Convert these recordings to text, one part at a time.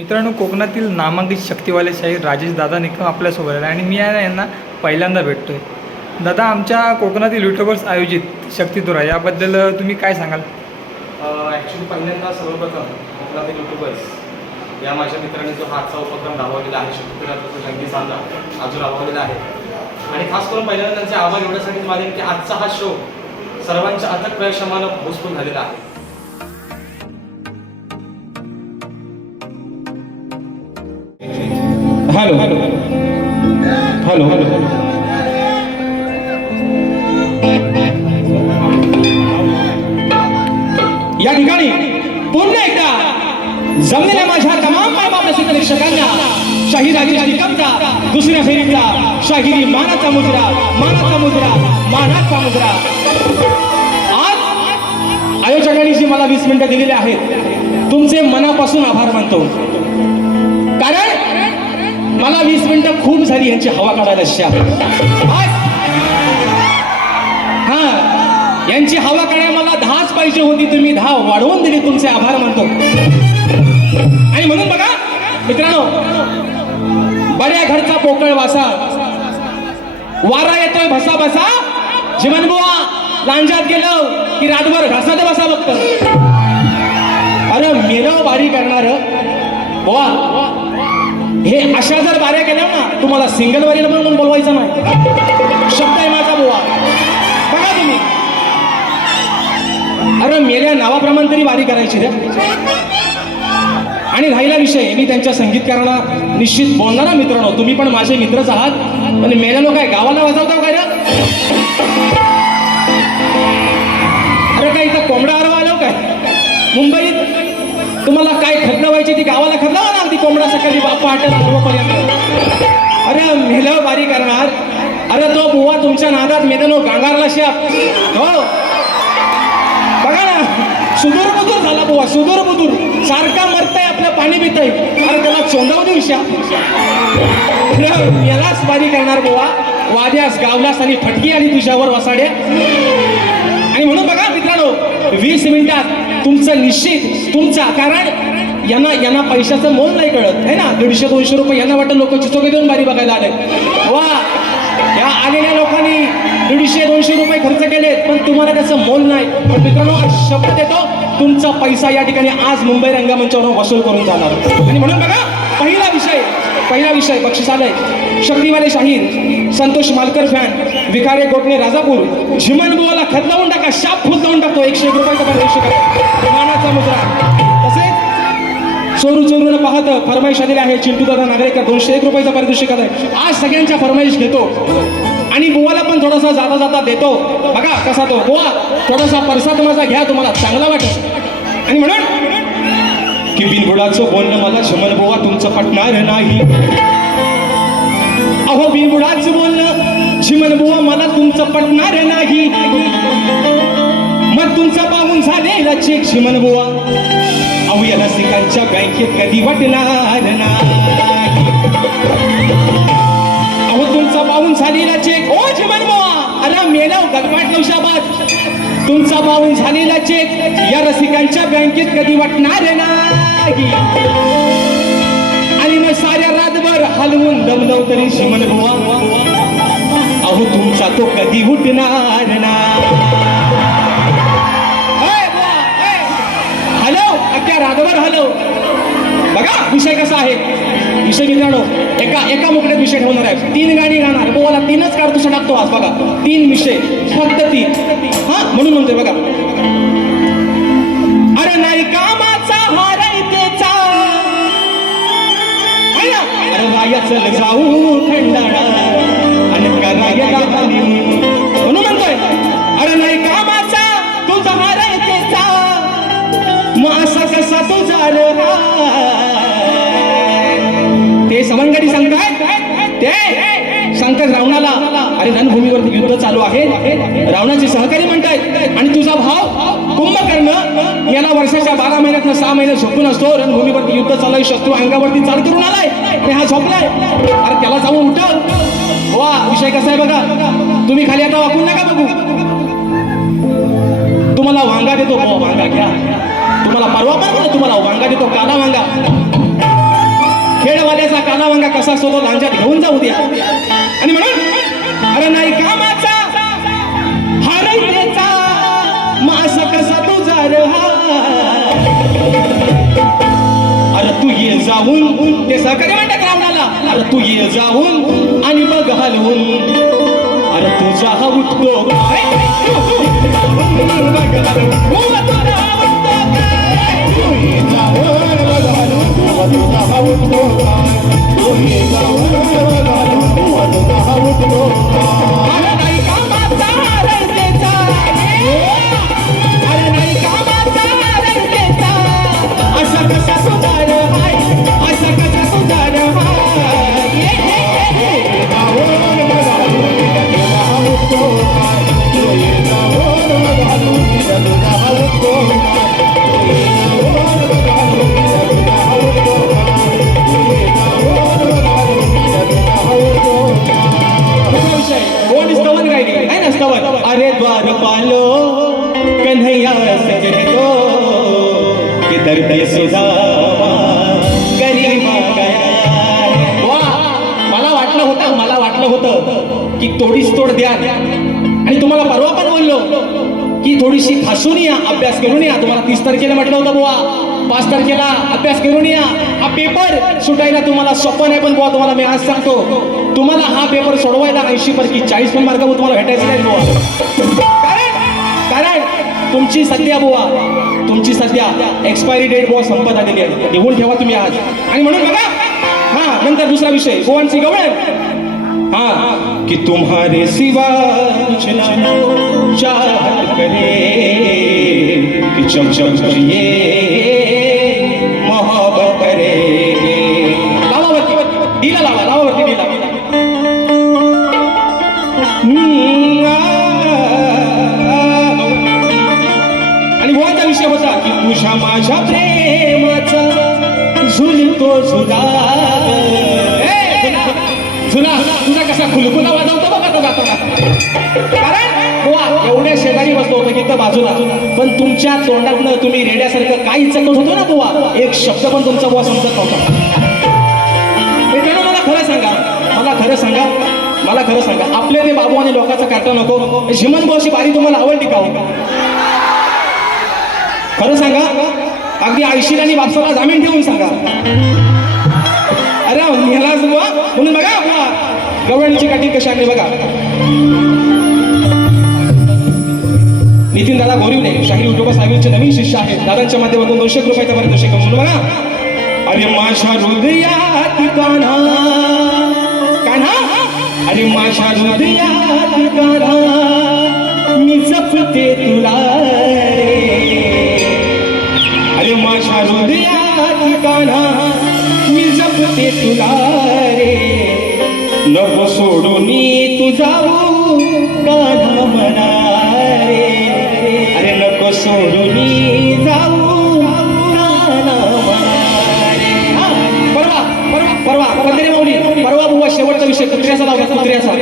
मित्रांनो कोकणातील नामांकित शक्तिवाले शाहीर राजेश दादा निकम आपल्यासोबत आहे आणि मी आहे यांना पहिल्यांदा भेटतो आहे दादा आमच्या कोकणातील युट्यूबर्स आयोजित शक्तितुरा याबद्दल तुम्ही काय सांगाल? ॲक्च्युली पहिल्यांदा सर्वप्रथम कोकणातील युट्यूबर्स या माझ्या मित्रांनी जो हातचा उपक्रम राबवलेला आहे शक्तीपुराचा जो सामना हा जो राबवलेला आहे. आणि खास करून पहिल्यांदा त्यांचे आभार एवढ्यासाठी माझे की आजचा हा शो सर्वांच्या अथक प्रयशमानं भूसपून झालेला आहे. हॅलो. हॅलो. हॅलो. हॅलो. या ठिकाणी पुन्हा एकदा जमलेल्या माझ्या तमाम मायबाप रसिक प्रेक्षकांना शाही राजेश निकमचा दुसऱ्या फेरीचा शाहिरी मानाचा मुजरा मानाचा मुजरा मानाचा मुजरा. आज आयोजकांनी जी मला वीस मिनिटं दिलेली आहेत तुमचे मनापासून आभार मानतो. मला वीस मिनिटं खूप झाली यांची हवा काढायला हा यांची हवा काढायला मला दहाच पाहिजे होती तुम्ही दहा वाढवून दिली तुमचे आभार मानतो. आणि म्हणून बघा मित्रांनो बऱ्या घरचा पोकळ वासा. वारा येतोय भसा भसा. जीवनबुवा लांजात गेलो की रातभर घासात बसा बघत अरे मेरव बारी करणार वा हे अशा जर बाऱ्या केल्या ना तुम्हाला सिंगल वारीला म्हणून बोलवायचं नाही. शब्द आहे माझा बुवा. बघा तुम्ही. अरे मेल्या नावाप्रमाणे तरी वारी करायची द्या आणि राहिला विषय मी त्यांच्या संगीतकारांना निश्चित बोलणारा मित्रांनो तुम्ही पण माझे मित्रच आहात. पण मेल्या लोक काय गावाला वाजवता हो काय अरे काय इथं कोंबडा आरवा आलो हो काय? मुंबईत तुम्हाला काय खतलं व्हायची ती गावाला खतलं हो कोंबडा सकाळी बाप्पा पूर्वपर्यंत अरे मेलं बारी करणार. अरे तो बुवा तुमच्या नादात मेदनो गांगारला शाप. हो. बघा ना सुदूर बुदूर झाला बुवा सुदूर बुदूर सारखा मरताय आपलं पाणी पितय. अरे त्याला चोंदाव देऊ शाप. यालाच बारी करणार बुवा. वाद्यास गावलास आणि फटकी आली तुझ्यावर वसाड्या आणि म्हणून बघा वीस मिनिटात तुमचं निश्चित तुमचा कारण यांना यांना पैशाचं मोल नाही कळत आहे ना? दीडशे दोनशे रुपये यांना वाटतं लोक चिचोके देऊन बारी बघायला आले वा! या आलेल्या लोकांनी दीडशे दोनशे रुपये खर्च केलेत पण तुम्हाला त्याचं मोल नाही. पण मित्रांनो शब्द देतो तुमचा पैसा या ठिकाणी आज मुंबई रंगमंचावरून वसूल करून जाणार. आणि म्हणून बघा पहिला विषय पहिला विषय बक्षिसालय शक्तिवाले शाहीर संतोष मालकर फॅन विकारे गोटणे राजापूर झिमन बुवाला खत लावून टाका शाप फुल लावून टाकतो एकशे एक रुपयाचा पण एकशे विमानाचा मुद्रा. तसेच चोरू चोरून पाहत फरमाईश आलेली आहे चिंटू दादा नागरेकर दोनशे एक रुपयाचा पारितोषिक आहे आज सगळ्यांच्या फरमाईश घेतो. आणि बुवाला पण थोडासा जाता जाता देतो. बघा कसा तो. बुवा थोडासा परसाद माझा घ्या तुम्हाला चांगला वाटेल. आणि म्हणून की बिनबुडाचं बोलणं मला शमन बुवा तुमचं पटणार नाही. अहो बिनबुडाचं बोलणं शिमन बुवा मला तुमचं पटणार नाही. मग तुमचा पाहून झालेला चेक शिमन बुवा. अहो या रसिकांच्या बँकेत कधी वाटणार नाही. अहो तुमचा पाहून झालेला चेक. ओ शिमन बुवा अरे मेलाव गगवाट नवशाबाद. तुमचा पाहून झालेला चेक. या रसिकांच्या बँकेत कधी वाटणार नाही. आणि मग साऱ्या रातभर हलवून दमदव तरी शिमन बुवा अहो तुमचा तो कधी उठणार ना. हॅलो अख्या रातभर हलव. बघा विषय कसा आहे. विषय मित्रांनो एका एका मुकड्यात विषय ठेवणार आहे. तीन गाणी गाणार बुवाला तीनच काढतो टाकतो आज बघा. तीन विषय फक्त तीन. हा म्हणून म्हणतोय बघा. अरे नाही कामाचा हार चल जाऊ खंडाळा. आणि करायला म्हणून म्हणतोय अरे नाही कामाचा तुझा हारायतेचा मग असा कसा तुझा ते सवंगडी सांगताय ते सांगतात रावणाला अरे रणभूमीवरती युद्ध चालू आहे. रावणाचे सहकारी म्हणतायत आणि तुझा भाव कुंभकर्ण याला वर्षाच्या बारा महिन्यात सहा महिने झोपून असतो. रणभूमीवरती युद्ध चालू शत्रू अंगावरती चाल करून आलाय. आणि हा झोपलाय अरे त्याला जाऊन उठव वा विषय कसा आहे बघा. तुम्ही खाली आता वाकून नका बघू. तुम्हाला वांगा देतो. हो, वांगा घ्या. तुम्हाला परवा पण तुम्हाला वांगा देतो. काला वांगा. कसा असतो तो लांजात घेऊन जाऊ द्या. आणि म्हणून अरे नाही कामाचा हा रयतेचा मासा कसा तुझा रहा अरे तू ये जाऊन ते सहकार्य अरे तू ये जाऊन आणि बघ हलवून अरे तुझा हा उठतो काय? बघ हलवून. हो, तुझा हा उठतो काय? तू ये जाऊन बघ हलवून. तुझा हा उठतो अरे द्वार अरे कन्हैया सजन दो कि दर्द सुधा गरीबा गया। वा मला वाटलं होतं मला वाटलं होतं की तोडीस तोड द्या. आणि तुम्हाला परवा पण बोललो की थोडीशी खासून या अभ्यास करून या. तुम्हाला तीस तारखेला म्हटलं होतं बुवा. पाच तारखेला अभ्यास करून या. हा पेपर सुटायला तुम्हाला सोपं नाही पण बुवा तुम्हाला मी आज सांगतो. तुम्हाला हा पेपर सोडवायला ऐंशी पैकी चाळीस पण मार्क तुम्हाला भेटायचे नाही बुवा. कारण कारण तुमची सध्या बुवा तुमची सध्या एक्सपायरी डेट बुवा संपत आलेली आहे. लिहून ठेवा तुम्ही आज. आणि म्हणून बघा हा नंतर दुसरा विषय. गोवांची गवळण हाँ कि तुम्हारे सिवा कुछ ना चाहत करे कि चम चम ये प्रेमाचा झुलतो झुला. झुला झुला तुझा कसा खुलकुला वाजवतो बघा तो जातो कारण एवढ्या शेजारी बसलो होतो की इथं बाजूला. पण तुमच्या तोंडातनं तुम्ही रेड्यासारखं काही चकत होतो ना बुवा? एक शब्द पण तुमचा बुवा समजत नव्हता. मित्रांनो मला खरं सांगा मला खरं सांगा मला खरं सांगा. आपले ते बाबू आणि लोकांचा काटा नको. झिमन भाऊची बारी तुम्हाला आवडली का हो? खरं सांगा अगदी आयशील आणि बापसाला जामीन ठेवून सांगा. अरे ह्यालाच बुवा म्हणून बघा बुवा गवळणीची काठी कशी आणली बघा. नितीन दादा गोरिवले शाहीर उद्योगा साहेबांचे नवीन शिष्य आहेत. दादांच्या माध्यमातून दोनशे रुपयाचा पारितोषिक म्हणून बघा. अरे माझ्या हृदयात कान्हा कान्हा अरे माझ्या हृदयात कान्हा मी जपते तुला. काना मी जपते तुला रे. नको सोडून तुझा जाऊ म्हणा रे. अरे नको सोडून जाऊ कान्हा म्हणा हा, परवा परवा परवा पंधरे माऊली परवा बुवा शेवटचा विषय कुत्र्याचा लावला कुत्र्याचा.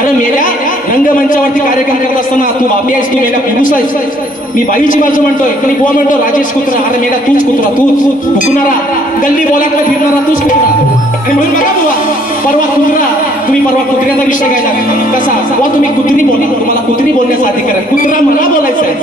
अरे मेल्या रंगमंचावरती कार्यक्रम करत असताना तू बापी आहेस तू मेल्या पुरुष आहेस. मी बाईची बाजू म्हणतोय पण बुवा म्हणतो राजेश कुत्रा अरे मेला तूच कुत्रा तूच हुकणारा गल्ली बोलातला फिरणारा तूच कुत्रा. आणि म्हणून बघा बुवा परवा कुत्रा तुम्ही परवा कुत्र्याचा विषय घ्यायला. कसा? बुवा तुम्ही कुत्री बोला तुम्हाला कुत्री बोलण्याचा अधिकार आहे. कुत्रा मला बोलायचं आहे.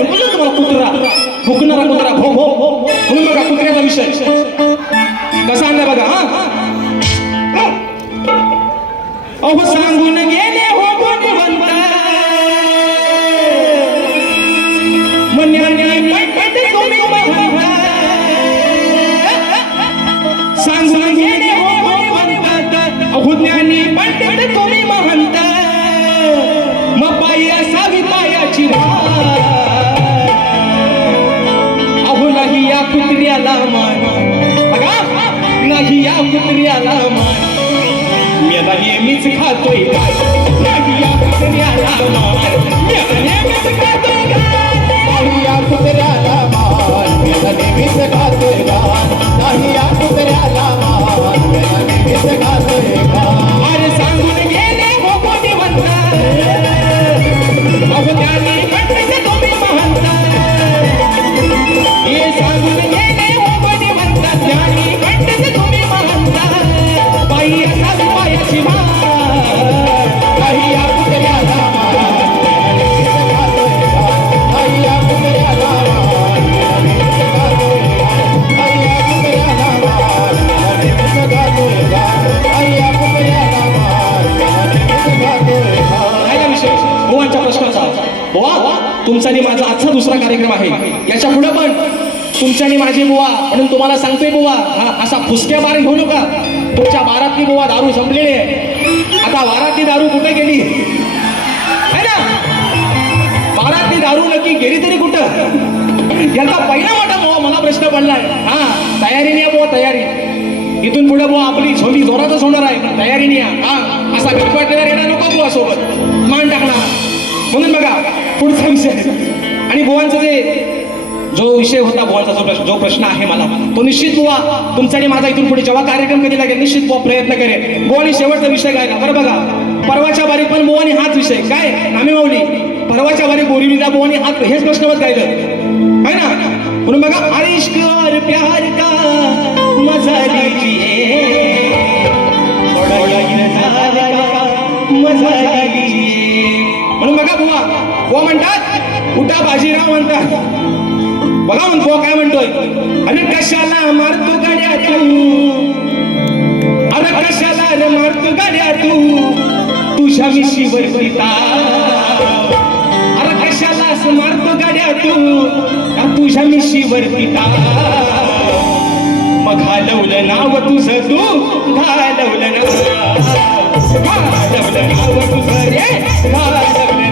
या मान. नाही या कुत्र्याला मान. मेला नेहमीच खातोय नाही या कुत्र्याला मान. मेला नेहमीच खातोय नाही या कुत्र्याला मान. मेला नेहमीच खातोय नाही या कुत्र्याला मान. मेला नेहमीच खातोय फुसक्या बार घेऊ नका. तुमच्या बारातली बुवा दारू संपलेली आहे. आता वारातली दारू कुठे गेली? है ना? बारातली दारू नक्की गेली तरी कुठं? याचा पहिला मोठा बुवा मला प्रश्न पडलाय. हा तयारीने या बुवा तयारी. इथून पुढे बुवा आपली झोली जोरातच होणार आहे. पण तयारीने या हा असा बिटवाटलेला येणार नको बुवा सोबत. मान टाकणार. म्हणून बघा पुढचा विषय. आणि बुवांचं जे जो विषय होता बुवांचा जो प्रश्न जो प्रश्न आहे मला तो निश्चित बुवा तुमचा आणि माझा इथून पुढे जेव्हा कार्यक्रम कधी लागेल निश्चित बुवा प्रयत्न करेल आणि शेवटचा विषय गायला बरं बघा. परवाच्या बारीक पण बुवानी हाच विषय. काय? आम्ही माऊली. परवाच्या बारीक बोरीविदा बुवानी हात हेच प्रश्नवत गायलं आहे ना? म्हणून बघा आईश्कर प्यार का मजा मजा म्हणून बघा बुवा बुवा म्हणतात उठा बाजीराव म्हणतात. बघा म्हणतो काय म्हणतोय. अरे कशाला मारतो गाड्या तू? अरे कशाला रे मारतो गाड्या तू? तुझ्या विषयी पिता. अरे कशाला असं मारतो गाड्या तू? तुझ्या मिशी पिता? मग घालवलं नाव तुझं तू? घालवलं नाव. घालवलं नाव तुझं रे? घालवलं.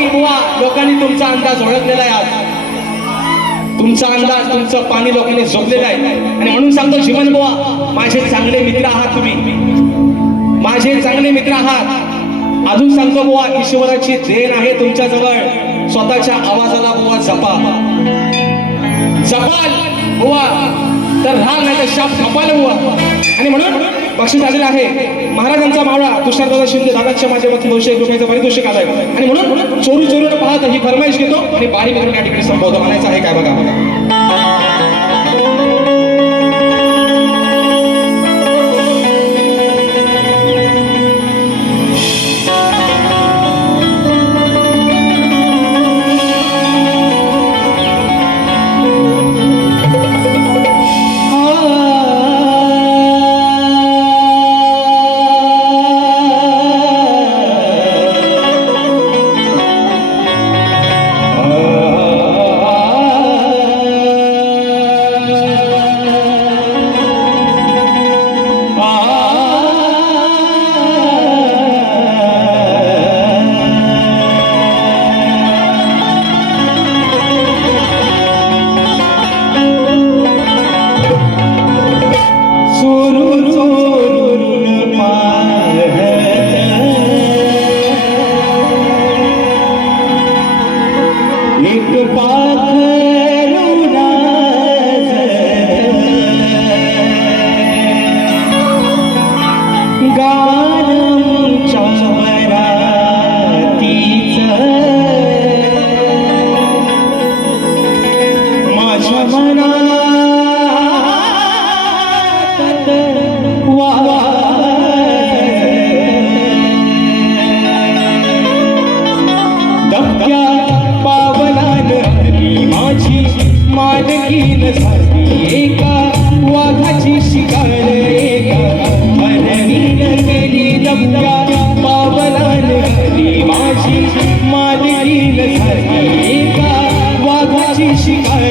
लोकांनी बुवा लोकांनी तुमचा अंदाज ओळखलेला आहे आज. तुमचा अंदाज तुमचं पाणी लोकांनी झोपलेलं आहे. आणि म्हणून सांगतो जीवन बुवा माझे चांगले मित्र आहात तुम्ही. माझे चांगले मित्र आहात. अजून सांगतो बुवा ईश्वराची देण आहे तुमच्या जवळ स्वतःच्या आवाजाला बुवा जपा. जपाल बुवा. तर राग नाही तर शाप जपाल बुवा. आणि म्हणून बक्षीस आलेलं आहे. महाराजांचा मावळा तुषारदादा शिंदे दादाच्या माध्यमातून दोनशे एक रुपयाचं पारितोषिक आलाय आणि म्हणून चोरू चोरून पाहत ही फरमाईश घेतो आणि बारी मिळून या ठिकाणी संबोधन म्हणायचं आहे काय बघा. गाणं माझी मालकीन झाली एका वाघाची शिकार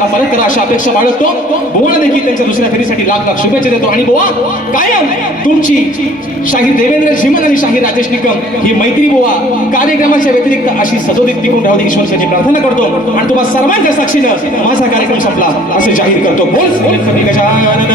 मला परत करा अशा अपेक्षा बाळगतो. बुवाला देखील त्यांच्या दुसऱ्या फेरीसाठी लाख लाख शुभेच्छा देतो. आणि बोवा कायम तुमची शाहीर देवेंद्र झिमन आणि शाहीर राजेश निकम ही मैत्री बोवा कार्यक्रमाच्या व्यतिरिक्त अशी सदोदित टिकून राहू दे ईश्वरची प्रार्थना करतो. आणि तुम्हाला सर्वांच्या साक्षीनं माझा कार्यक्रम संपला. असं जाहीर करतो. बोल गजानन